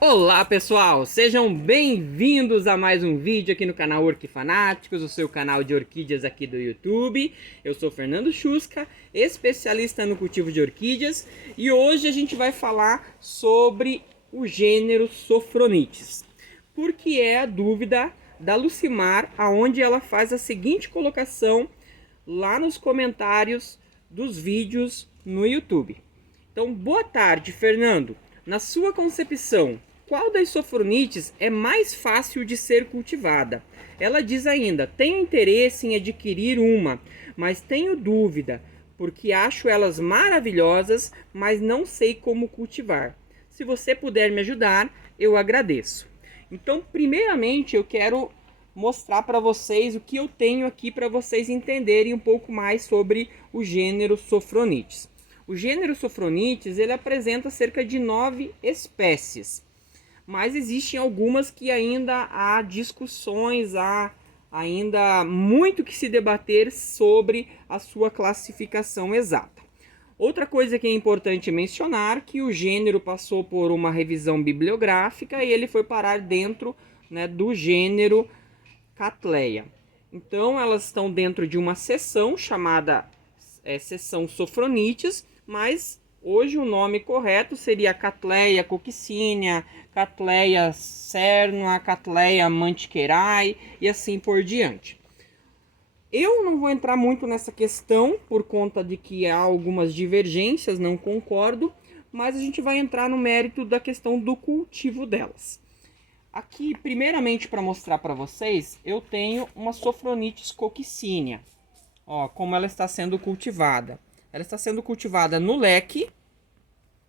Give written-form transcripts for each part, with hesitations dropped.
Olá pessoal, sejam bem-vindos a mais um vídeo aqui no canal Orquifanáticos, o seu canal de orquídeas aqui do YouTube. Eu sou Fernando Chusca, especialista no cultivo de orquídeas, e hoje a gente vai falar sobre o gênero Sophronites, porque é a dúvida da Lucimar, aonde ela faz a seguinte colocação lá nos comentários dos vídeos no YouTube. Então, boa tarde, Fernando. Na sua concepção, qual das sofronites é mais fácil de ser cultivada? Ela diz ainda: tenho interesse em adquirir uma, mas tenho dúvida, porque acho elas maravilhosas, mas não sei como cultivar. Se você puder me ajudar, eu agradeço. Então, primeiramente, eu quero mostrar para vocês o que eu tenho aqui para vocês entenderem um pouco mais sobre o gênero Sophronites. O gênero Sophronites, ele apresenta cerca de 9 espécies, mas existem algumas que ainda há discussões, há ainda muito que se debater sobre a sua classificação exata. Outra coisa que é importante mencionar, que o gênero passou por uma revisão bibliográfica e ele foi parar dentro, do gênero Cattleya. Então elas estão dentro de uma seção chamada seção Sophronites, mas hoje o nome correto seria Cattleya coccinea, Cattleya cernua, Cattleya mantiqueirae e assim por diante. Eu não vou entrar muito nessa questão por conta de que há algumas divergências, não concordo, mas a gente vai entrar no mérito da questão do cultivo delas. Aqui, primeiramente, para mostrar para vocês, eu tenho uma Sophronites coccinea. Ó, como ela está sendo cultivada. Ela está sendo cultivada no leque,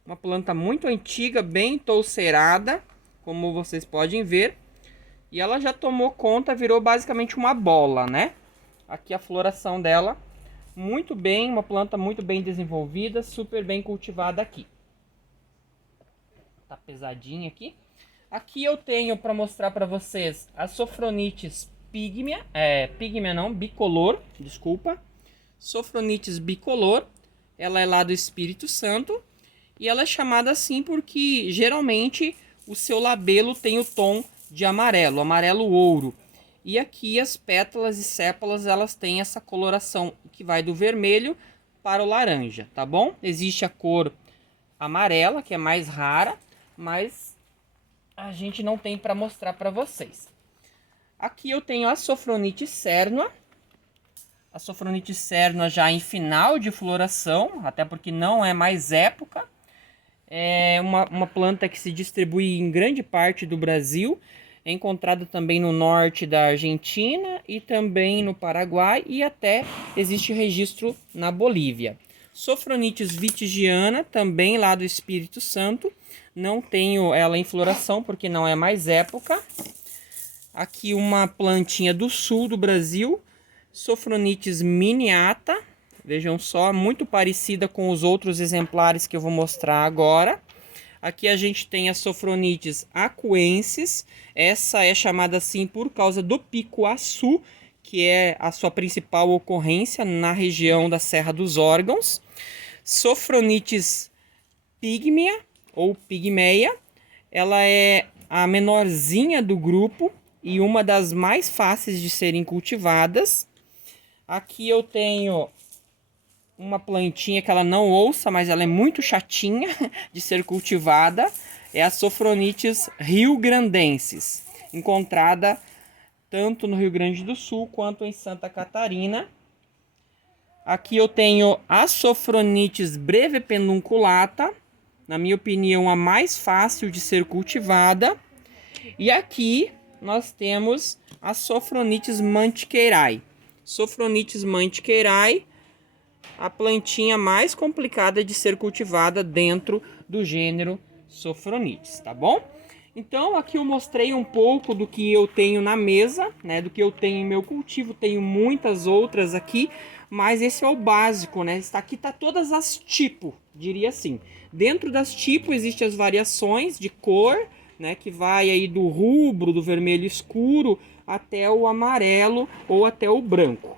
uma planta muito antiga, bem touceirada, como vocês podem ver. E ela já tomou conta, virou basicamente uma bola, né? Aqui a floração dela, muito bem, uma planta muito bem desenvolvida, super bem cultivada aqui. Tá pesadinha aqui. Aqui eu tenho para mostrar para vocês a Sophronites pygmea, bicolor, desculpa. Sophronites bicolor, ela é lá do Espírito Santo e ela é chamada assim porque geralmente o seu labelo tem o tom de amarelo, amarelo ouro. E aqui as pétalas e sépalas elas têm essa coloração que vai do vermelho para o laranja, tá bom? Existe a cor amarela, que é mais rara, mas a gente não tem para mostrar para vocês. Aqui eu tenho a Sophronites cernua. A Sophronites cernua já em final de floração, até porque não é mais época. É uma planta que se distribui em grande parte do Brasil. É encontrada também no norte da Argentina e também no Paraguai e até existe registro na Bolívia. Sophronites vitigiana, também lá do Espírito Santo. Não tenho ela em floração porque não é mais época. Aqui uma plantinha do sul do Brasil, Sophronites miniata. Vejam só, muito parecida com os outros exemplares que eu vou mostrar agora. Aqui a gente tem a Sophronites acuensis. Essa é chamada assim por causa do pico-açu, que é a sua principal ocorrência na região da Serra dos Órgãos. Sophronites pygmea ou pigmeia, ela é a menorzinha do grupo e uma das mais fáceis de serem cultivadas. Aqui eu tenho uma plantinha que ela não ouça, mas ela é muito chatinha de ser cultivada. É a Sophronites riograndensis, encontrada tanto no Rio Grande do Sul quanto em Santa Catarina. Aqui eu tenho a Sophronites brevipenunculata, na minha opinião a mais fácil de ser cultivada. E aqui nós temos a Sophronites mantiqueirae. Sophronites mantiqueirae, a plantinha mais complicada de ser cultivada dentro do gênero Sophronites, tá bom? Então aqui eu mostrei um pouco do que eu tenho na mesa, né, do que eu tenho em meu cultivo. Tenho muitas outras aqui, mas esse é o básico, né? Aqui tá todas as tipos, diria assim. Dentro das tipos existem as variações de cor, né, que vai aí do rubro, do vermelho escuro, até o amarelo ou até o branco.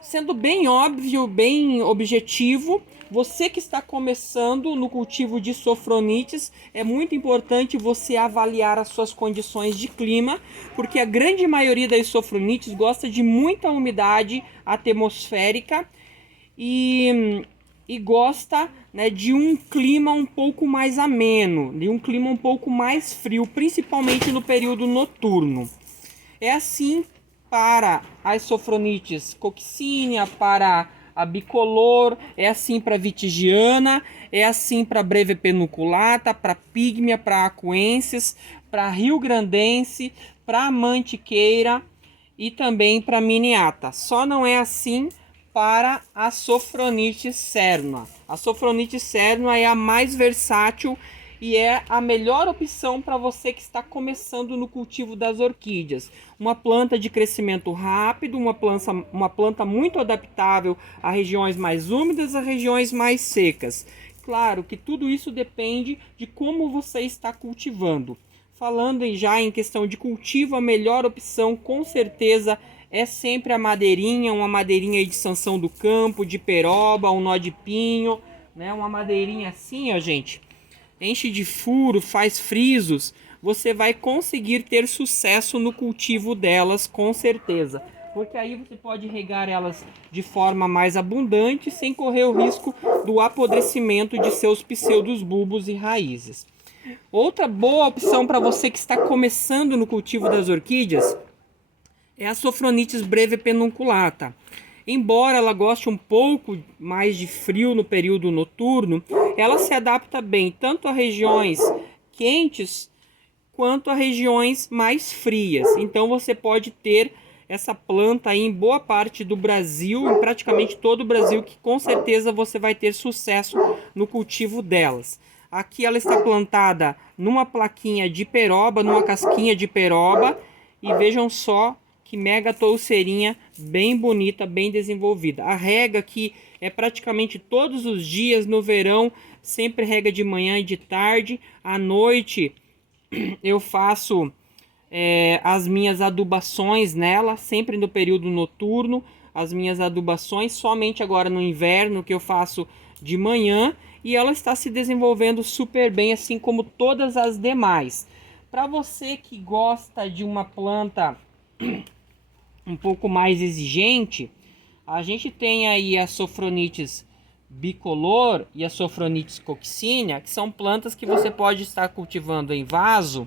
Sendo bem óbvio, bem objetivo, Você que está começando no cultivo de sofronites, é muito importante você avaliar as suas condições de clima, porque a grande maioria das sofronites gosta de muita umidade atmosférica e gosta, né, de um clima um pouco mais ameno, de um clima um pouco mais frio, principalmente no período noturno. É assim para as sofronites coccínea, para a bicolor, é assim para a vitigiana, é assim para a breve penunculata, para pígmea, para aquensis, para rio-grandense, para mantiqueira e também para miniata. Só não é assim para a sofronite cernua. A sofronite cernua é a mais versátil e é a melhor opção para você que está começando no cultivo das orquídeas. Uma planta de crescimento rápido, uma planta muito adaptável a regiões mais úmidas, a regiões mais secas. Claro que tudo isso depende de como você está cultivando. Falando já em questão de cultivo, a melhor opção com certeza é sempre a madeirinha, uma madeirinha de Sansão do Campo, de peroba, um nó de pinho, né? Uma madeirinha assim, ó, gente. Enche de furo, faz frisos, você vai conseguir ter sucesso no cultivo delas, com certeza. Porque aí você pode regar elas de forma mais abundante, sem correr o risco do apodrecimento de seus pseudos bulbos e raízes. Outra boa opção para você que está começando no cultivo das orquídeas é a Sophronitis breve penunculata. Embora ela goste um pouco mais de frio no período noturno, ela se adapta bem tanto a regiões quentes quanto a regiões mais frias. Então você pode ter essa planta aí em boa parte do Brasil, em praticamente todo o Brasil, que com certeza você vai ter sucesso no cultivo delas. Aqui ela está plantada numa plaquinha de peroba, numa casquinha de peroba, e vejam só que mega touceirinha bem bonita, bem desenvolvida. A rega aqui é praticamente todos os dias no verão, sempre rega de manhã e de tarde. À noite eu faço as minhas adubações nela, sempre no período noturno. As minhas adubações, somente agora no inverno que eu faço de manhã, e ela está se desenvolvendo super bem, assim como todas as demais. Para você que gosta de uma planta um pouco mais exigente, a gente tem aí a Sophronitis bicolor e a Sophronitis coccínea, que são plantas que você pode estar cultivando em vaso,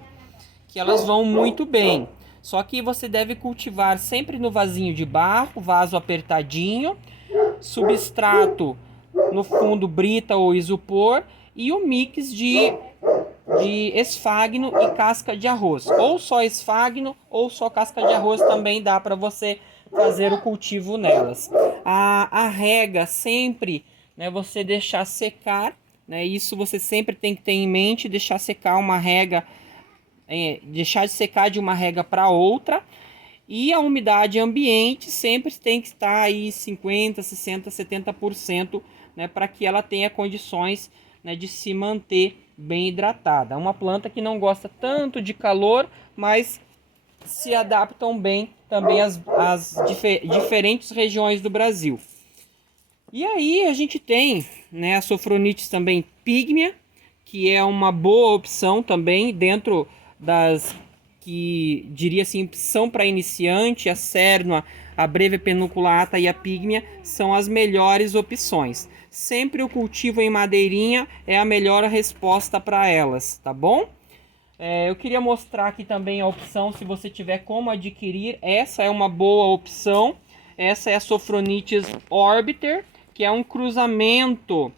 que elas vão muito bem. Só que você deve cultivar sempre no vasinho de barro, vaso apertadinho, substrato no fundo brita ou isopor e o mix de esfagno e casca de arroz. Ou só esfagno ou só casca de arroz também dá para você fazer o cultivo nelas. A rega sempre, né, você deixar secar, né, isso você sempre tem que ter em mente, deixar secar uma rega, deixar de secar de uma rega para outra. E a umidade ambiente sempre tem que estar aí 50%, 60%, 70%, né, para que ela tenha condições, né, de se manter bem hidratada. Uma planta que não gosta tanto de calor, mas se adaptam bem também às diferentes regiões do Brasil. E aí a gente tem, né, a Sophronitis também pígmea, que é uma boa opção também dentro das que diria assim são para iniciante. A cernua, a breve penunculata e a pígmea são as melhores opções. Sempre o cultivo em madeirinha é a melhor resposta para elas, tá bom? Eu queria mostrar aqui também a opção, se você tiver como adquirir, essa é uma boa opção. Essa é a Sophronitis orbiter, que é um cruzamento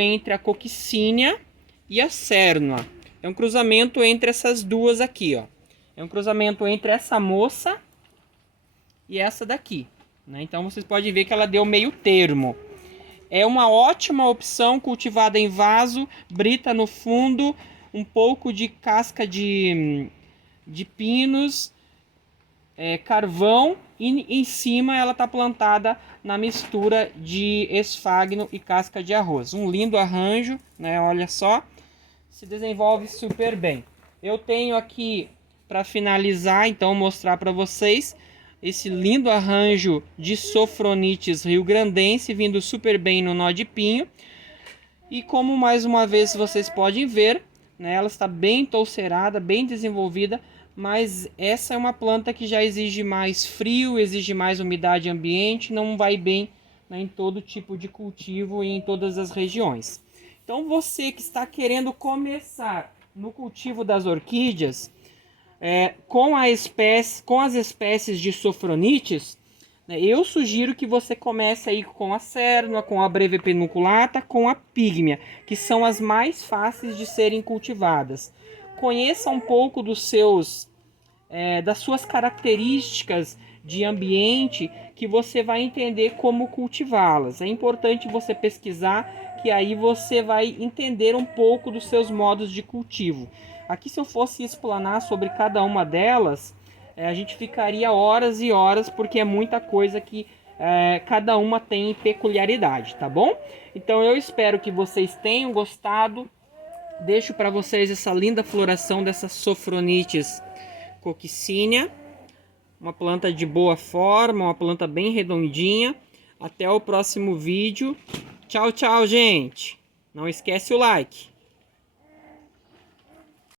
entre a coccínea e a cernua. É um cruzamento entre essas duas aqui, ó. É um cruzamento entre essa moça e essa daqui, né? Então vocês podem ver que ela deu meio termo. É uma ótima opção cultivada em vaso, brita no fundo, um pouco de casca de pinos, carvão, e em cima ela está plantada na mistura de esfagno e casca de arroz. Um lindo arranjo, né? Olha só, se desenvolve super bem. Eu tenho aqui, para finalizar, então mostrar para vocês, esse lindo arranjo de Sophronites rio-grandense, vindo super bem no nó de pinho. E como mais uma vez vocês podem ver, né, ela está bem toucerada, bem desenvolvida, mas essa é uma planta que já exige mais frio, exige mais umidade ambiente, não vai bem, né, em todo tipo de cultivo e em todas as regiões. Então você que está querendo começar no cultivo das orquídeas, com as espécies de Sophronites, né, eu sugiro que você comece aí com a Cernua, com a Breve Pedunculata, com a Pigmea, que são as mais fáceis de serem cultivadas. Conheça um pouco das suas características de ambiente, que você vai entender como cultivá-las. É importante você pesquisar, que aí você vai entender um pouco dos seus modos de cultivo. Aqui, se eu fosse explanar sobre cada uma delas, a gente ficaria horas e horas, porque é muita coisa que cada uma tem peculiaridade, tá bom? Então eu espero que vocês tenham gostado. Deixo para vocês essa linda floração dessa Sophronites coccinea, uma planta de boa forma, uma planta bem redondinha. Até o próximo vídeo. Tchau, tchau, gente! Não esquece o like.